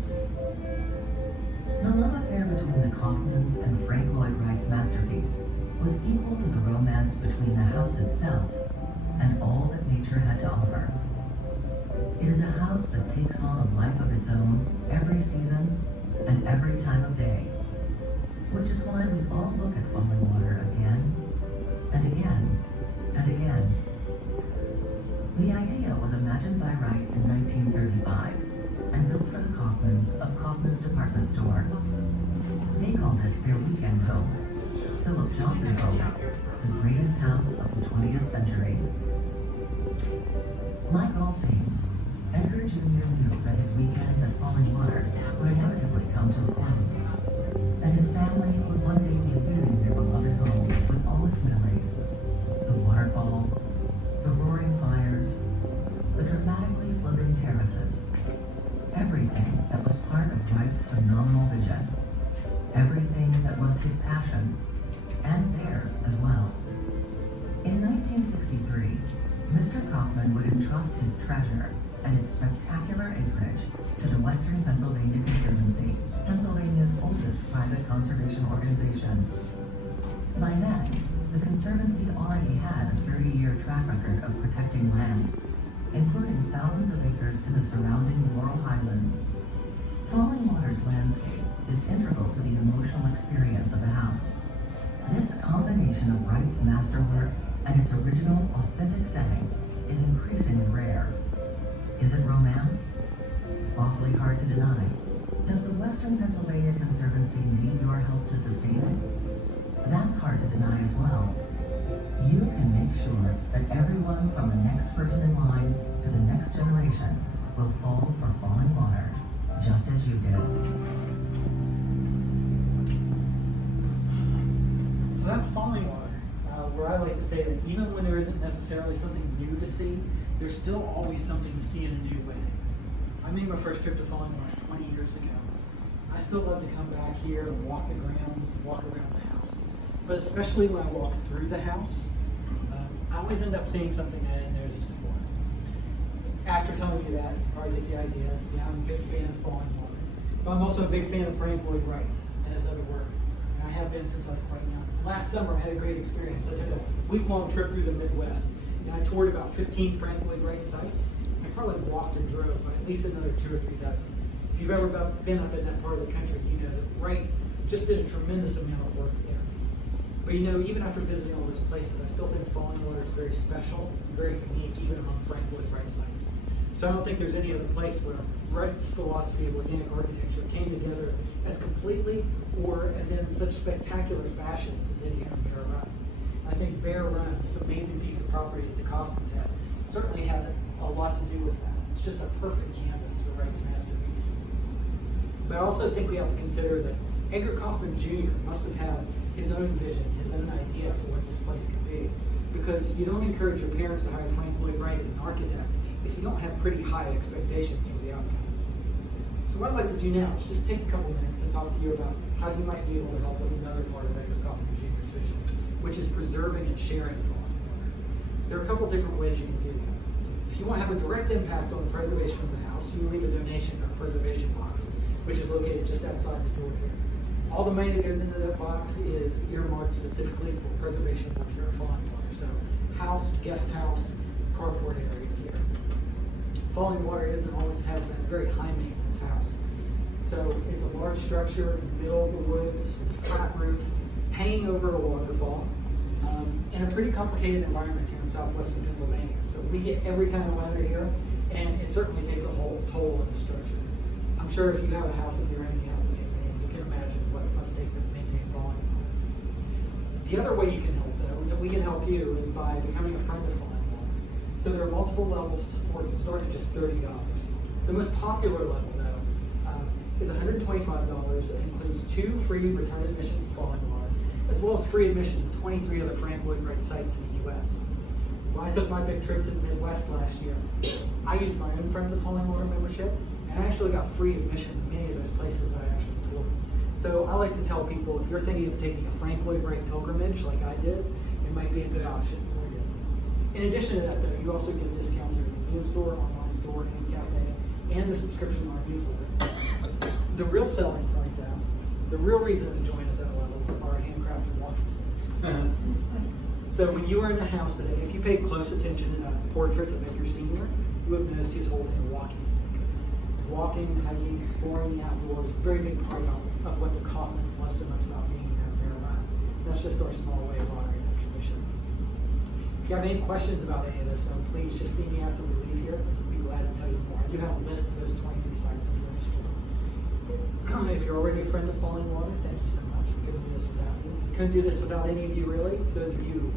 romance. The love affair between the Kaufmans and Frank Lloyd Wright's masterpiece was equal to the romance between the house itself and all that nature had to offer. It is a house that takes on a life of its own every season and every time of day, which is why we all look at Fallingwater again and again and again. The idea was imagined by Wright in 1935 and built for the Kaufmans of Kaufman's Department Store. They called it their weekend home. Philip Johnson called it the greatest house of the 20th century. Like all things, Edgar Jr. knew that his weekends at Fallingwater would inevitably come to a close, that his family would one day be leaving their beloved home with all its memories: the waterfall, the roaring fires, the dramatically floating terraces, everything that was part of Wright's phenomenal vision, everything that was his passion, and theirs as well. In 1963, Mr. Kaufman would entrust his treasure and its spectacular acreage to the Western Pennsylvania Conservancy, Pennsylvania's oldest private conservation organization. By then, the Conservancy already had a 30-year track record of protecting land, including thousands of acres in the surrounding Laurel Highlands. Fallingwater's landscape is integral to the emotional experience of the house. This combination of Wright's masterwork and its original, authentic setting is increasingly rare. Is it romance? Awfully hard to deny. Does the Western Pennsylvania Conservancy need your help to sustain it? That's hard to deny as well. You can make sure that everyone from the next person in line to the next generation will fall for Fallingwater, just as you did. So that's Fallingwater, where I like to say that even when there isn't necessarily something new to see, there's still always something to see in a new way. I made my first trip to Fallingwater 20 years ago. I still love to come back here and walk the grounds and walk around the house. But especially when I walk through the house, I always end up seeing something I hadn't noticed before. After telling you that, you probably get the idea. Yeah, I'm a big fan of Fallingwater. But I'm also a big fan of Frank Lloyd Wright and his other work. And I have been since I was quite young. Last summer, I had a great experience. I took a week-long trip through the Midwest. And I toured about 15 Frank Lloyd Wright sites. I probably walked or drove, but at least another 2 or 3 dozen. If you've ever been up in that part of the country, you know that Wright just did a tremendous amount of work there. But you know, even after visiting all those places, I still think Fallingwater is very special and very unique, even among Frank Lloyd Wright sites. So I don't think there's any other place where Wright's philosophy of organic architecture came together as completely or as in such spectacular fashion as it did here in Bear Run. I think Bear Run, this amazing piece of property that the Kaufmans had, certainly had a lot to do with that. It's just a perfect canvas for Wright's masterpiece. But I also think we have to consider that Edgar Kaufman Jr. must have had his own vision, his own idea for what this place could be. Because you don't encourage your parents to hire Frank Lloyd Wright as an architect if you don't have pretty high expectations for the outcome. So what I'd like to do now is just take a couple minutes and talk to you about how you might be able to help with another part of Edgar Kaufman Jr.'s vision, which is preserving and sharing Fallingwater. There are a couple different ways you can do that. If you want to have a direct impact on the preservation of the house, you can leave a donation in our preservation box, which is located just outside the door here. All the money that goes into that box is earmarked specifically for preservation work here at Fallingwater. So house, guest house, carport area here. Fallingwater is and always has been a very high maintenance house. So it's a large structure in the middle of the woods with a flat roof, hanging over a waterfall, in a pretty complicated environment here in southwestern Pennsylvania. So we get every kind of weather here, and it certainly takes a whole toll on the structure. I'm sure if you have a house of your own you have to maintain, you can imagine what it must take to maintain Fallingwater. The other way you can help, though, that we can help you, is by becoming a friend of Fallingwater. So there are multiple levels of support that start at just $30. The most popular level, though, is $125 that includes 2 free return admissions to Fallingwater, as well as free admission to 23 other Frank Lloyd Wright sites in the U.S. When I took my big trip to the Midwest last year, I used my own Friends of Fallingwater membership, and I actually got free admission to many of those places that I actually toured. So I like to tell people, if you're thinking of taking a Frank Lloyd Wright pilgrimage like I did, it might be a good option for you. In addition to that, though, you also get discounts at the museum store, online store, and cafe, and a subscription to our newsletter. The real selling point, though, the real reason to join at that level are handcrafted walking sticks. So when you were in the house today, if you paid close attention to that portrait of your senior, you would have noticed he was holding a walking stick. Walking, hiking, exploring the outdoors, a very big part of what the Kaufmans love so much about being here in Maryland. That's just our small way of honoring that tradition. If you have any questions about any of this, please just see me after we leave here. I'd be glad to tell you more. I do have a list of those 23 sites if you're interested. If you're already a friend of Fallingwater, thank you so much. We couldn't do this without you. We couldn't do this without any of you, really. It's those of you who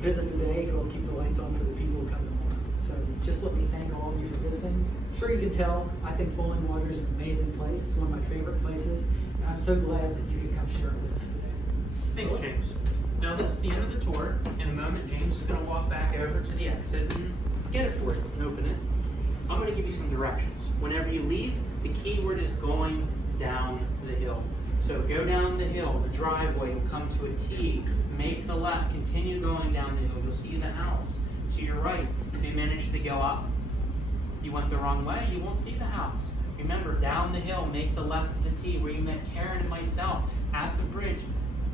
visit today who will keep the lights on for the people who come tomorrow. So just let me thank all of you for visiting. I'm sure you can tell, I think Fallingwater is an amazing place. It's one of my favorite places. And I'm so glad that you could come share it with us today. Thanks, James. Now this is the end of the tour. In a moment, James is going to walk back over to the exit and get it for you and open it. I'm going to give you some directions. Whenever you leave, the key word is going down the hill. So go down the hill, the driveway will come to a T, make the left, continue going down the hill. You'll see the house to your right. If you manage to go up, you went the wrong way, you won't see the house. Remember, down the hill, make the left at the T, where you met Karen and myself at the bridge.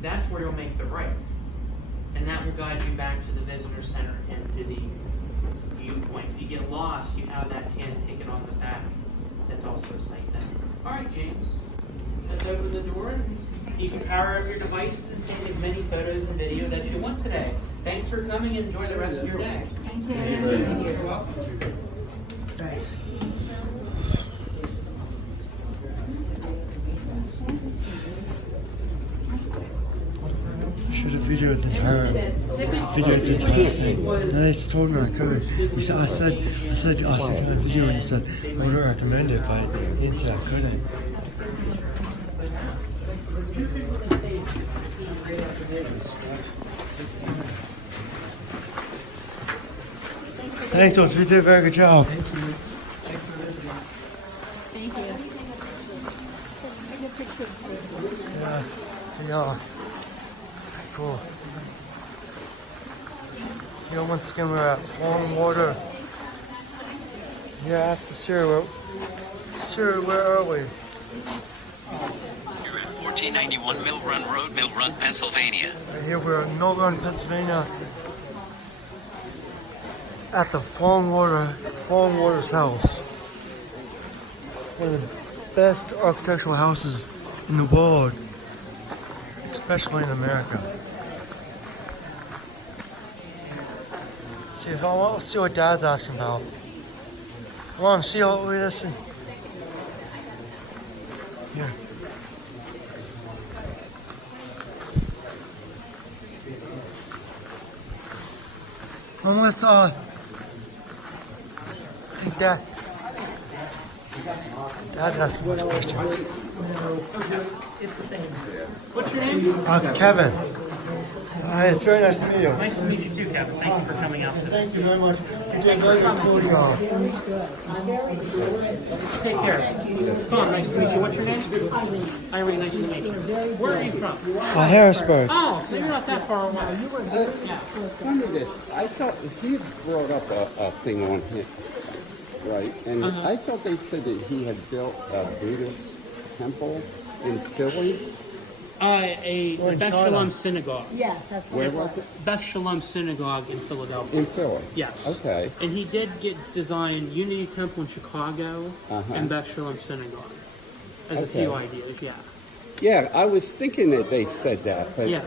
That's where you'll make the right. And that will guide you back to the visitor center and to the viewpoint. If you get lost, you have that tan ticket on the back. That's also a site then. All right, James. Let's open the door and you can power up your devices and take as many photos and video that you want today. Thanks for coming and enjoy the rest of your day. Thank you. You're welcome. Right. Should have videoed the entire thing. And they told me I could. He said, I said, can I video? And he said, I would recommend it, but he didn't say I couldn't. Thanks, Oz. You did a very good job. Thank you. Thanks for visiting. Thank you. Yeah. Cool. You know, once again, we're at Fallingwater. Yeah, that's the Sierra. Sierra, where are we? You're at 1491 Mill Run Road, Mill Run, Pennsylvania. Right here, we're in Mill Run, Pennsylvania. At the Fallingwater's house. One of the best architectural houses in the world, especially in America. See, I want to see what Dad's asking about. Mom, see what we listen. Here. Mom, what's on? Take that. Dad's asking much questions. It's the same. What's your name? Kevin. It's very nice to meet you. Nice to meet you too, Kevin. Thank you for coming out today. Thank you very much. You did a very cool job. Take care. Come on, nice to meet you. What's your name? Irene, nice to meet you. Where are you from? Harrisburg. Oh, so you're not that far away. Yeah. Tell me this. I thought he brought up a thing on him, right? And I thought they said that he had built a Buddhist temple in Philly. A Or in Beth China. Shalom Synagogue. Yes, that's what Where it was it? Beth Shalom Synagogue in Philadelphia. In Philly. Yes. Okay. And he did get designed Unity Temple in Chicago Uh-huh. and Beth Shalom Synagogue. As a Okay. few ideas, yeah. Yeah, I was thinking that they said that, but Yeah.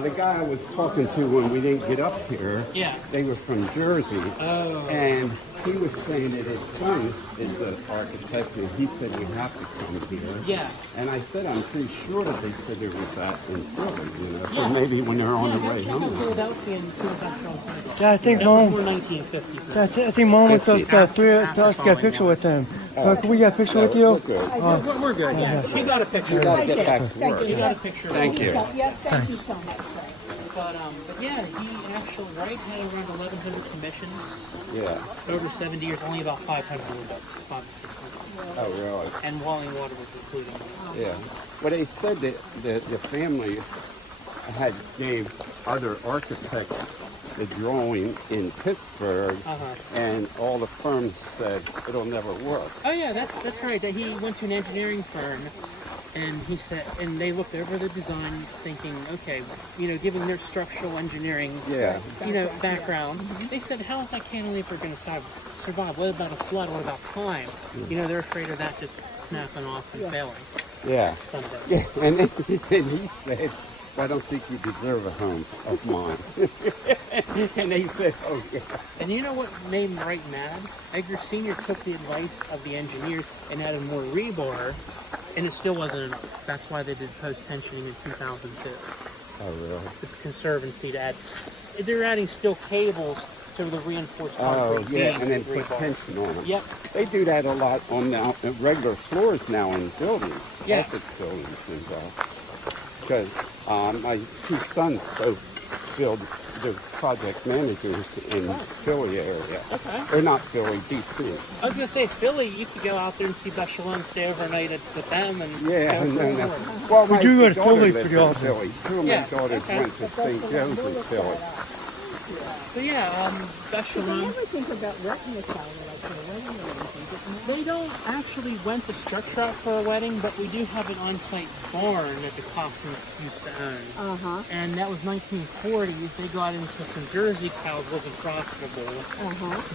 the guy I was talking to when we didn't get up here, Yeah. they were from Jersey, Oh. and he was saying that his son is an architect, and he said we have to come here. Yeah. And I said, I'm pretty sure that they said there was that in Philly, you know, Yeah. so maybe when they're on Yeah, the way check out home. Philadelphia and see what Beth Shalom Synagogue. Yeah, I think That was Mom. more 1950s. I think Mom wants us to get a picture with him. Can we get a picture with you? We're good. We're good. Yeah. He got a picture. We gotta get back to work. He got a picture. Thank you. Yes, thank you so much, sir. But yeah, he actually, Wright had around 1,100 commissions Yeah. over 70 years, only about 500 were built. 500 to 600. Oh, really? And Fallingwater was including that. Yeah. Well, they said that the family had gave other architects the drawing in Pittsburgh, and all the firms said it'll never work. Oh yeah, that's right. That he went to an engineering firm, and he said, and they looked over the designs, thinking, okay, given their structural engineering, background, they said, how is that cantilever going to survive? What about a flood? What about time? They're afraid of that just snapping off and failing. Yeah. Someday. Yeah, and then he said, I don't think you deserve a home of mine. And they said, oh yeah. And you know what made Wright mad? Edgar Sr. took the advice of the engineers and added more rebar, and it still wasn't enough. That's why they did post-tensioning in 2002. Oh really? The Conservancy to add. They're adding steel cables to the reinforced Oh concrete yeah, beams and then with put rebar. tension on them. Yep. They do that a lot on regular floors now in buildings. Yeah. Office buildings and because my two sons both build the project managers in Philly area. Okay. Or not Philly, DC. I was going to say, Philly, you could go out there and see Bechelon, stay overnight with them, and Yeah, go no. forward. Well, my do go to daughter Philly lives pretty in often. Philly. Two of Yeah, my daughters okay. went to St. Joe's in Philly. So yeah, They Bechelon. never think about renting a tower like for a wedding or anything, didn't They don't actually rent the structure out for a wedding, but we do have an on-site barn that the Kaufmans used to own. Uh-huh. And that was 1940s. They got into some Jersey cows, wasn't profitable.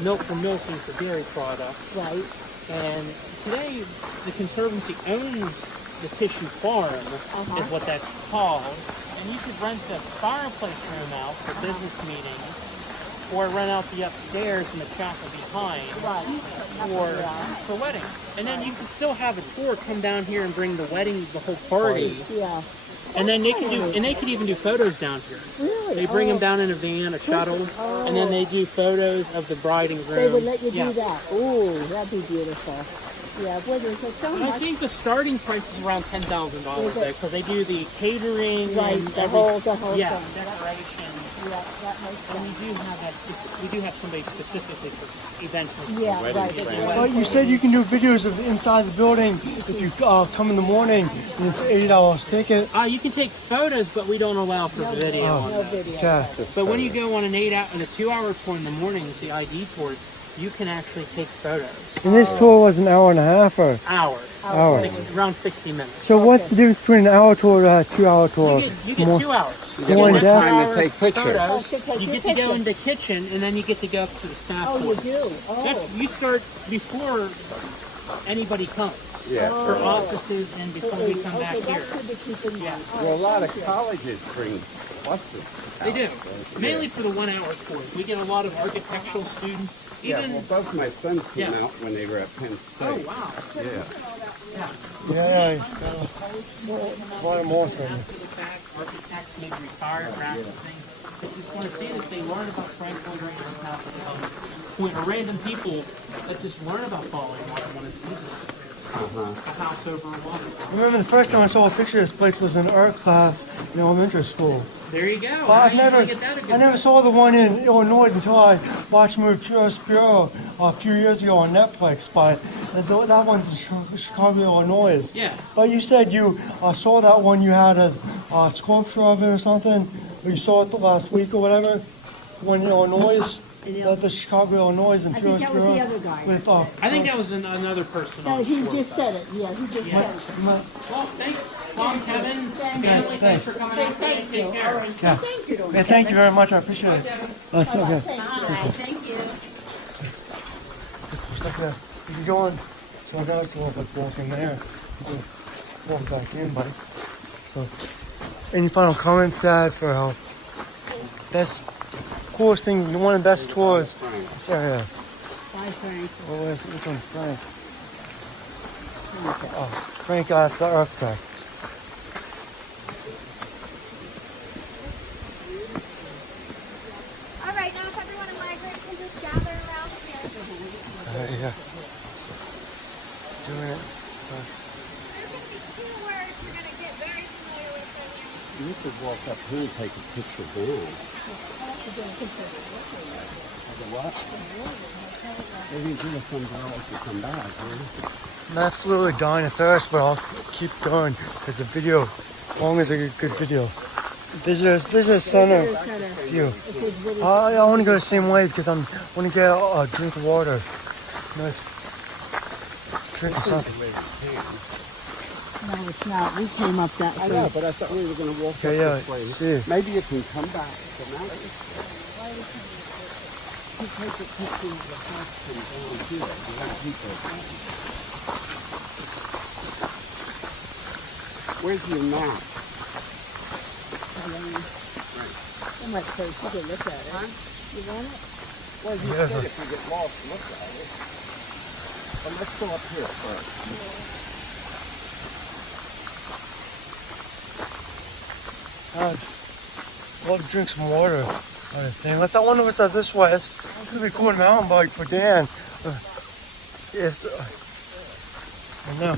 Milk for milking for dairy products. Right. And today, the Conservancy owns the Tissue Farm, is what that's called. And you could rent the fireplace room out for business meetings, or rent out the upstairs and the chapel behind for weddings. And then you can still have a tour come down here and bring the wedding, the whole party. Yeah. And then they could even do photos down here. Really? They bring them down in a van, a shuttle, and then they do photos of the bride and groom. They would let you Yeah. do that. Ooh, that'd be beautiful. Yeah, boy, there's so And I much. think the starting price is around $10,000 Is it? though, because they do the catering Right, and the every, whole yeah, thing. decoration. Yeah, that makes And sense. we do have somebody specifically for events like Yeah, weddings. right. and Well, you said you can do videos of inside the building if you come in the morning, and it's $80 ticket. You can take photos, but we don't allow for video. on No that. video. Yeah. But when you go on an 2-hour tour in the mornings, the ID tours, you can actually take photos. And this tour was an hour and a half or Hour. hour. Around 60 minutes. So what's the difference between an hour tour and a 2-hour tour? You get More- 2 hours. You more get in depth? Time to take pictures. Photos. Oh, to take You your get to go picture. in the kitchen, and then you get to go up to the staff Oh, you quarters. do? Oh. You start before anybody comes. Yeah. For offices and before we come back Okay, here. that's good to keep in mind. Well, a lot of colleges bring buses. They do. out. Mainly for the 1-hour tours. We get a lot of architectural students. Yeah, Even, well, both my sons came Yeah. out when they were at Penn State. oh, wow. Yeah. Yeah, one more thing. After the fact, architects maybe retired practicing. They just want to see this. They learn about Frank Lloyd Wright and South Point, or random people that just learn about Fallingwater want to see this. A house over water. I remember the first time I saw a picture of this place was in art class in elementary school. There you go. But How you get that a good I never saw the one in Illinois until I watched Move Tourist Bureau a few years ago on Netflix. But that one's in Chicago, Illinois. Yeah. But you said you saw that one. You had a sculpture of it or something. Or you saw it the last week or whatever. One in Illinois. The Chicago, Illinois, and I think Tourist that was Bureau. the other guy. With, I think that was another person. No, on he tour just with us. said it. Yeah, he just Yeah. said it. Well, thanks, Tom, Kevin, Stanley, thanks for coming out today. Thank you. Take care. All right. Yeah. Thank you. Hey, thank you very much. I appreciate it. That's okay. Hi, thank you. Just like that. You can go on. So I got to like walk in there. You can walk back in, buddy. So, any final comments, Dad, for how that's coolest thing, one of the best tours this area? Bye, Frank. Oh, which one's Frank? Oh, Frank, that's the architect. All right, now if everyone in my group can just gather around here. Yeah. Doing it. There's going to be 2 words you're going to get very familiar with right now. You could walk up here and take a picture down. The what? Maybe give us some dollars to come back, huh? I'm absolutely dying of thirst, but I'll keep going because the video, as long as I get a good video. This is a center It's kinda- view. it's just really- I want to go the same way because I want to get a drink of water. Nice. Drink of something. No, it's not. We came up that I know, but I thought we were going to walk Okay, up yeah, this way. see. Maybe you can come back tonight. to take a picture of the house from down here. You have people. Where's your map? I might say, take a look at it. You want it? Well, you Yeah. said if you get lost, look at it. But let's go up here first. I'd love to drink some water. Kind of thing. I wonder what's up this way. It's gonna be a cool mountain bike for Dan. Yes. I know.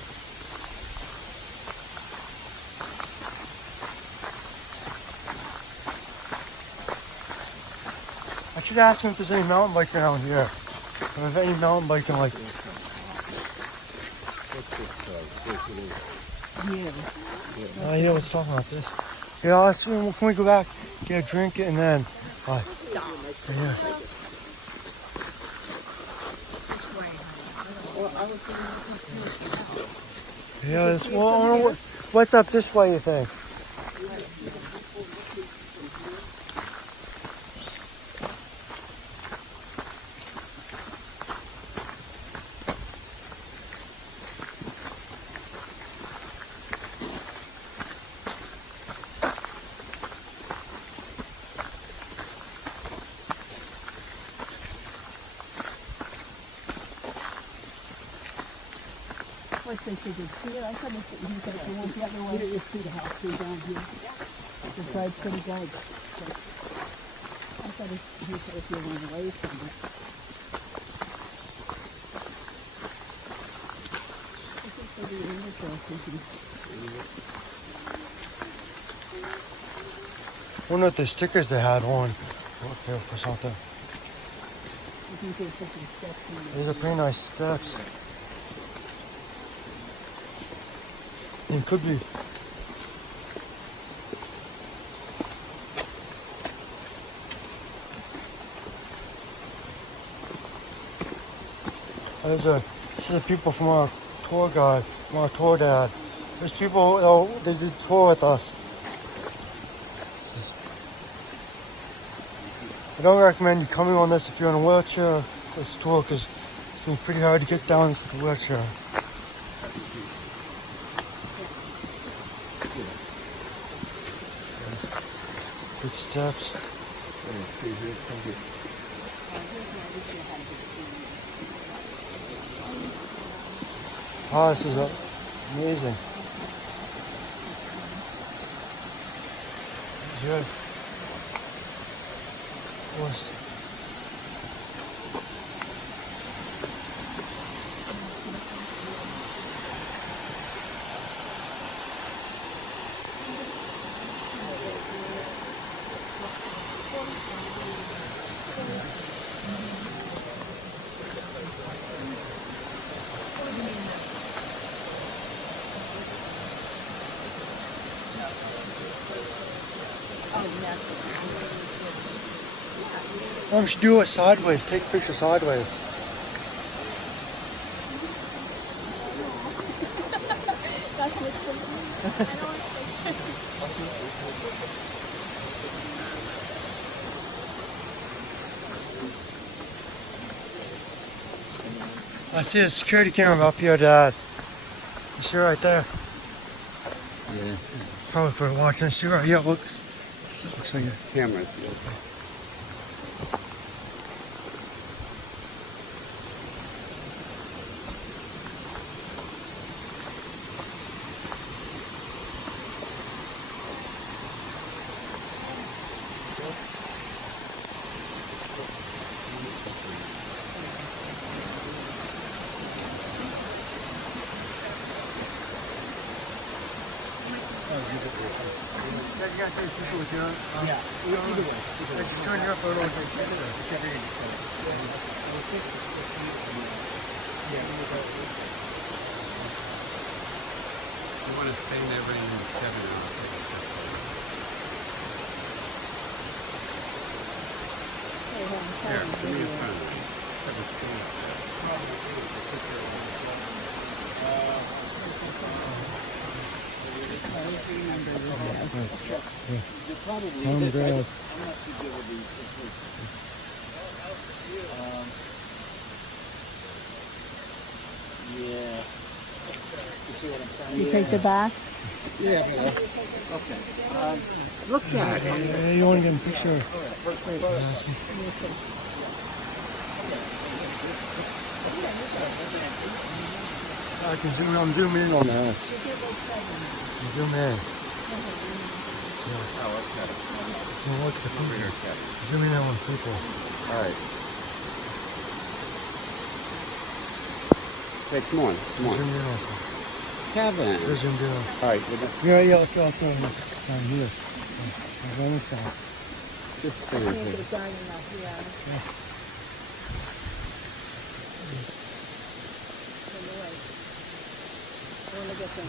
I should ask him if there's any mountain biking around here. Or if any mountain biking like. Yeah. Yeah, let's talk about this. Yeah, let's, can we go back, get a drink, and then. Yeah. Yeah, it's, well, I don't know what's up this way, you think? What's they said, see it? I thought he said if you went the other way, you see the house go down here. The side's pretty good. I thought he said if you went away from it. I think they'll be interesting. I wonder if the stickers they had on up there for something. I think they're putting steps in there. These are pretty nice steps. It could be. This is people from our tour guide, from our tour dad. There's people, they did tour with us. I don't recommend you coming on this if you're in a wheelchair, this tour, because it's going to be pretty hard to get down with the wheelchair. Good steps. Oh, this is amazing. Yes. Of course. We should do it sideways. Take a picture sideways. I see a security camera up here, Dad. You see right there? Yeah. It's probably for watching. See right here. Looks like it. Cameras. Yeah, you gotta take a picture with you. Yeah, either way. Just turn your photo and take a picture. You want to stay there, bring Kevin on. Here, give me a phone. Have a screen. Home grilled. You take the back? Look at it. Yeah, you want to get a picture? I can zoom in. I'm zooming in on that. Zoom in. So look at the people. Zoom in on people. All right. Hey, come on. Zoom in on people. Kevin. There's zoomed in on. All right, well, Yeah, I'll throw it down here. On this side. just stand Can't here. get it dark enough, yeah. I want to get them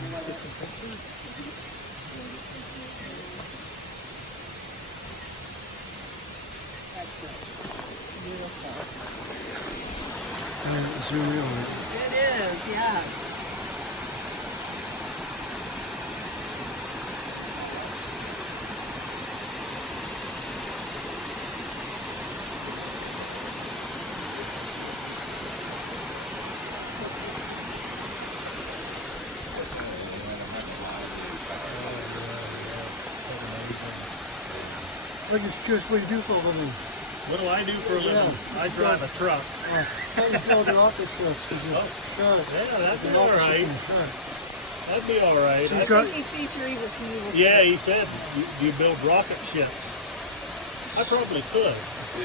And zoom in on it. It is, yeah. I'm just curious what you do for a living. What do I do for a living? I drive a truck. How do you build an office for us? Yeah, that'd be all right. That'd be all right. I think he feature either to you or Yeah, he said you build rocket ships. I probably could. Yeah,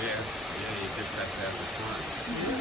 you just have to have the time.